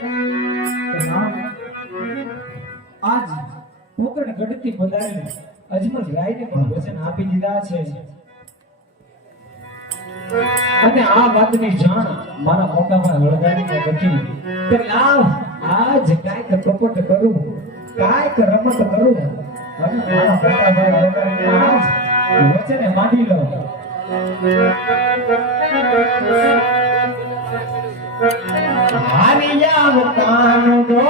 આજ પોકળ ગઢથી પધારેલી અજમલ રાયને પણ વચન આપી દીધા છે અને આ વાતની જાણ મારા મોટામાં હળગાવીને નથી કે લાવ આજ કાંઈક કપટ કરું કાંઈક રમત કરું અને મારા મોટાભાઈ હળગાવીને આજ વચને માંડી લો હારિયા વતાન દો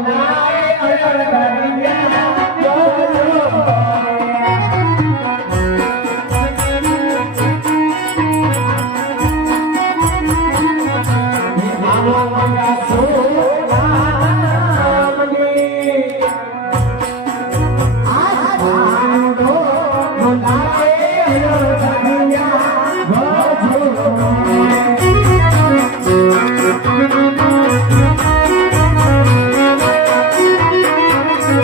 નાય અળગાવીયા Bye.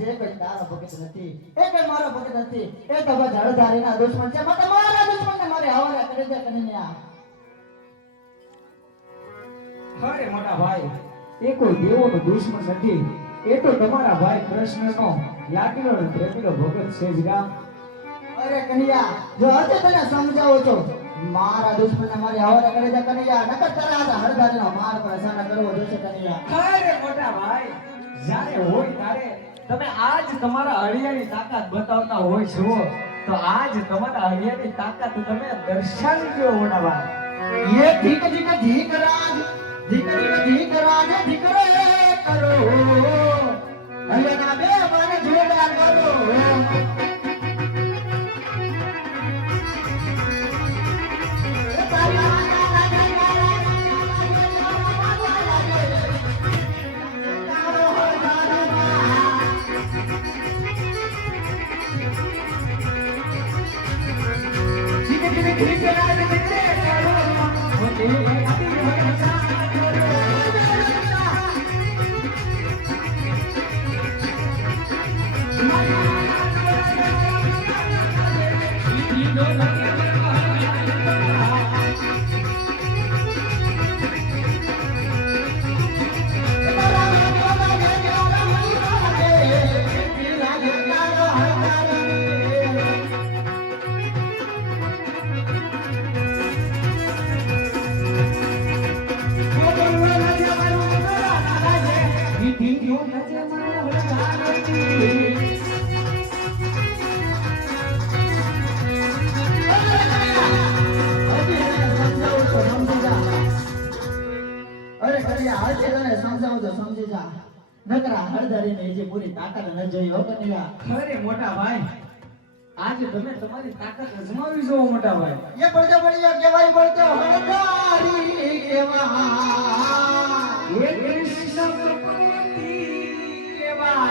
જે કોઈ તારો ભગત નથી એ કોઈ મારો ભગત નથી એ તો બસ જળધારીના દુશ્મન છે માટે મારા દુશ્મનને મારે હવાલે કરી દે કનૈયા અરે મોટા ભાઈ એ કોઈ દેવોનો દુશ્મન નથી એ તો તમારા ભાઈ કૃષ્ણનો લાડીલો અને પ્રેમીલો ભગત છે જ રા. અરે કનૈયા જો હજે તને સમજાવો છો મારા દુશ્મનને મારે હવાલે કરી દે કનૈયા નકર તારા આ હળધારીનો માર પર અસાના કરવો જોશે કનૈયા અરે મોટા ભાઈ જ્યારે હોય ત્યારે તમે આજ તમારા હળિયાની તાકાત બતાવતા હોય છો તો આજ તમારા હળિયાની તાકાત તમે દર્શાવી દો મોટા ભાઈ. ये धीक धीक धीक राज धीक धीक धीक राज धीक रे करो अरे ना बे माने जोड़ा करो धीक धीक धीक राज धीक रे અરે કરિયા હાલ છે તને સમજાવજો સમજી જા નકરા હળધરીને જે પૂરી તાકાત ન જોઈ હો કન્યા અરે મોટા ભાઈ આજે તમે તમારી તાકાત અજમાવી જોવો મોટા ભાઈ. ये પડજો પડ્યો કેવાય પડતો હળધારી કેવા એ કૃષ્ણ ભગવતી એવા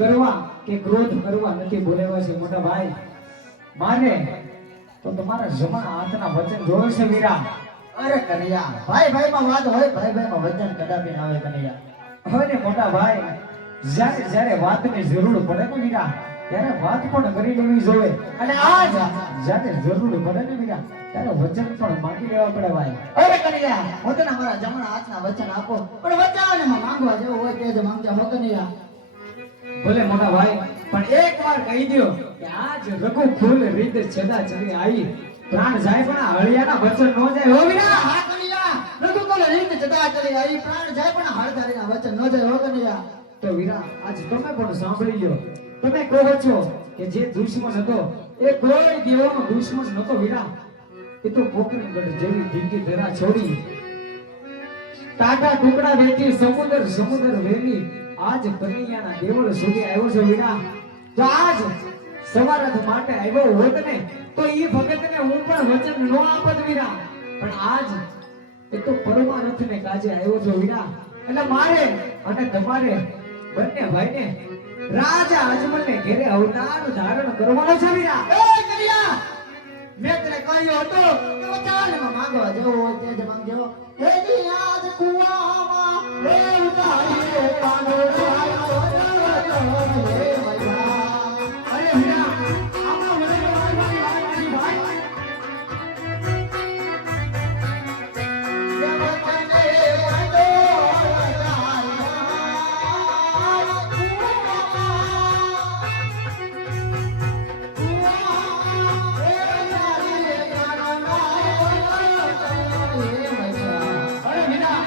કરવા કે ક્રોધ કરવા નથી બોલાવ્યા છે મોટા ભાઈ. મારે તો તમારા જમણા હાથના વચન જોવે છે વીરા. અરે કનૈયા, ભાઈ ભાઈમાં વાત હોય, ભાઈ ભાઈમાં વચન કદાપી ના આવે કનૈયા. હવે ને મોટા ભાઈ, જ્યારે જ્યારે વાતની જરૂર પડે ને વીરા, ત્યારે વાત પણ કરી લેવી જોઈએ. અને આજ જ્યારે જરૂર પડે ને વીરા, ત્યારે વચન પણ માંગી લેવા પડે ભાઈ. અરે કનૈયા, હું તને મારા જમણા હાથના વચન આપો, પણ વચન એમાં માંગવા જેવું હોય તે જ માંગજો હો કનૈયા. ભલે મોટા ભાઈ, પણ એક વાર કહી દો કે આજ રઘુ ફૂલ રીત છેદા ચલી આવી, પ્રાણ જાય પણ આ હળિયાના વચન નો જાય હો વીરા. હા કનૈયા, રઘુકુલ રીત જતા ચલી આવી, પ્રાણ જાય પણ હળધારીના વચન ન જાય હો કનૈયા. તો વીરા, આજ તમે પણ સાંભળી લો. તમે કહો છો કે જે દુશ્મન હતો એ કોઈ દેવાનો દુશ્મન નતો વીરા. એ તો પોકરણગઢ જેવી ધીંગી ધરા છોડી ટાટા ટુકડા વેચી સમુદ્ર વેલી આજ કનૈયાના દેવળ સુધી આવ્યો છે વીરા. તો આજ સવારથ માટે આવ્યો હોત ને તો એ ભગતને હું પણ વચન નો આપત વીરા. પણ આજ એ તો પરમારથને કાજે આવ્યો છે વીરા. એટલે મારે અને તમારે બંને ભાઈને રાજા અજમલને ઘેરે અવતાર ધારણ કરવાનો છે વીરા. એ કનૈયા, મેં તને કહ્યું હતું કે વચન એમાં માંગવા જેવું હોય તે જ માંગજો. હે જી આજ કુવામાં હે ઉતારીએ પાંદડા આવ્યો હે ભૈયા. અરે વીરા, આમાં મને કહેવાની વાત નથી ભાઈ. અરે વીરા,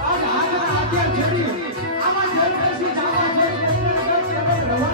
આજ હાથના હાથે છોડ્યું. આમાં જરૂર નથી જવા જોઈએ.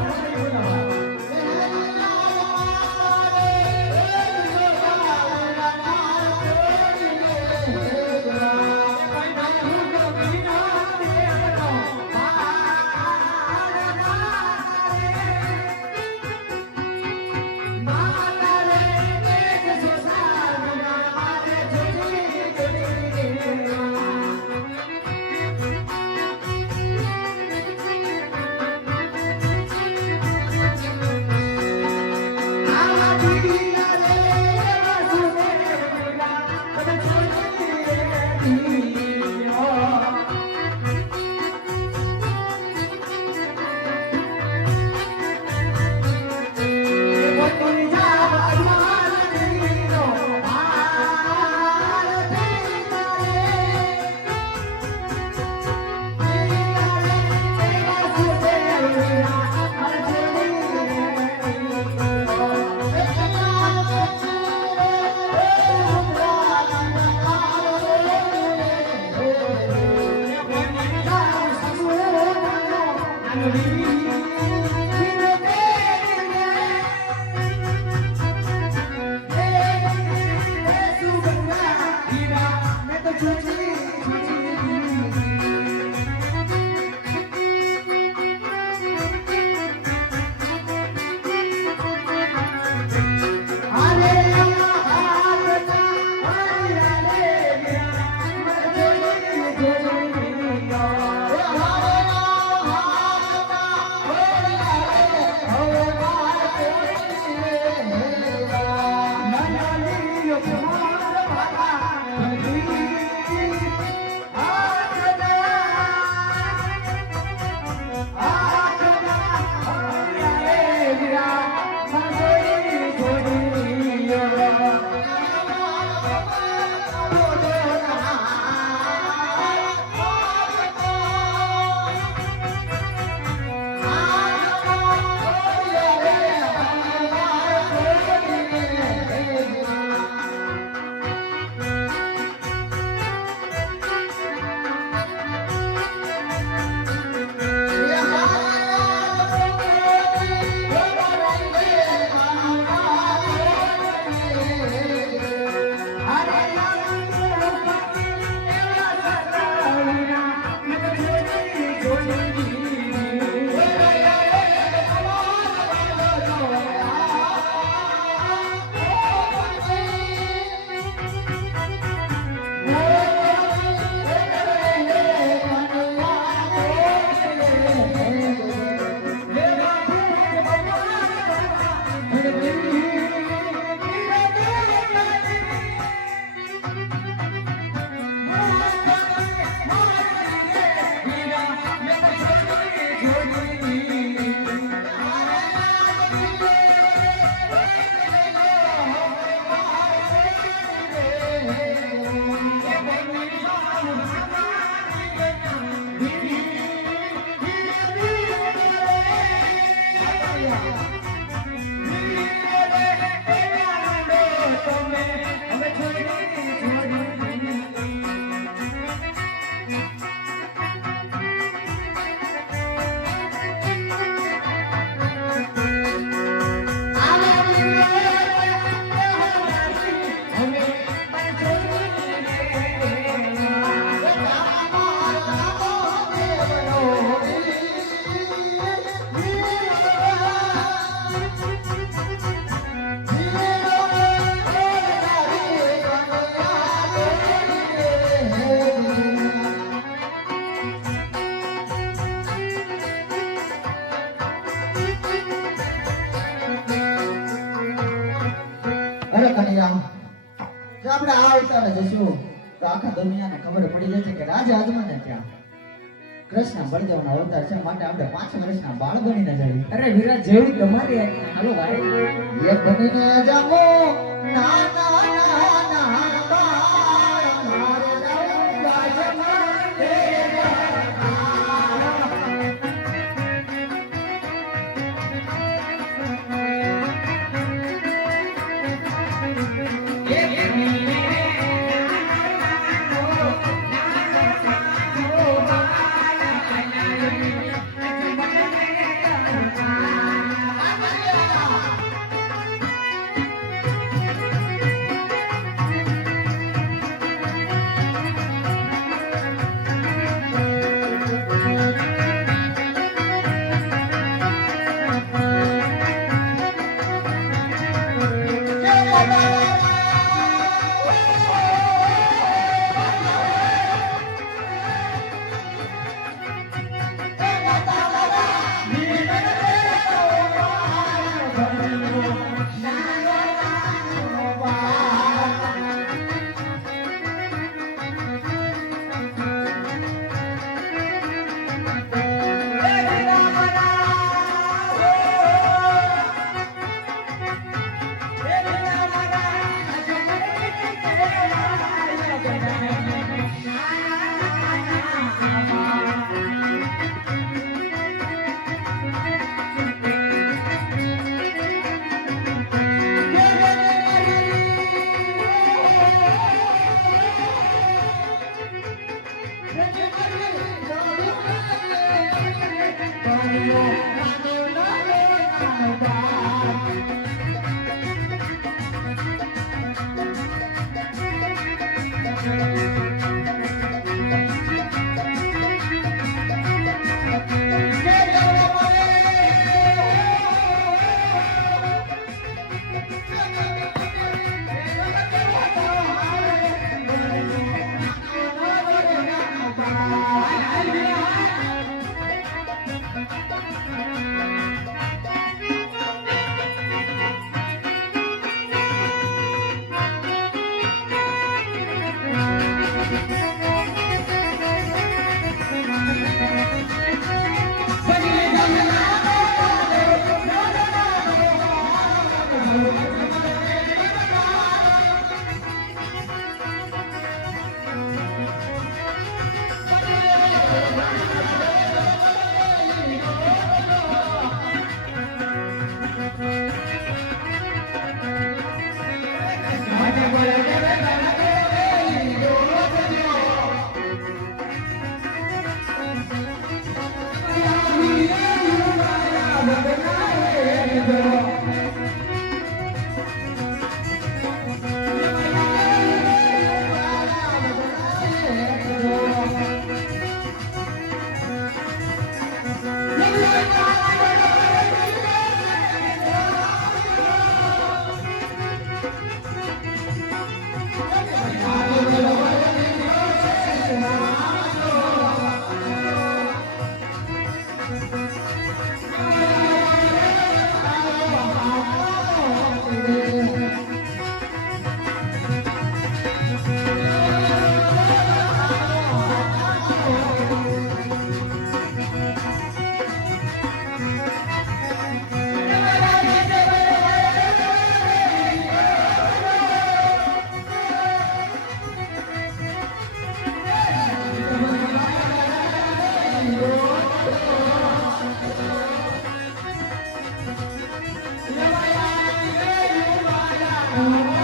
અરે કનૈયા જો આપણે આ અવતારે જશું તો આખા દુનિયાને ખબર પડી જશે કે રાજા અજમાને ત્યાં કૃષ્ણ બળદેવનો અવતાર છે માટે આપણે 5 વર્ષના બાળ બનીને જઈએ. અરે વિરાટ જેવી તમારી આજ્ઞા. હાલો ભાઈ. એ બનીને જામો નાના નાના બાળ મારે જાવું રાજમાને Yeah.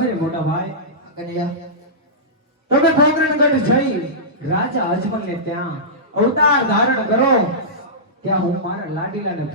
ખરી મોટા ભાઈ કનૈયા તમે પોકરણગઢ જઈ રાજા અજમલને ત્યાં અવતાર ધારણ કરો ત્યાં હું મારા લાડીલાને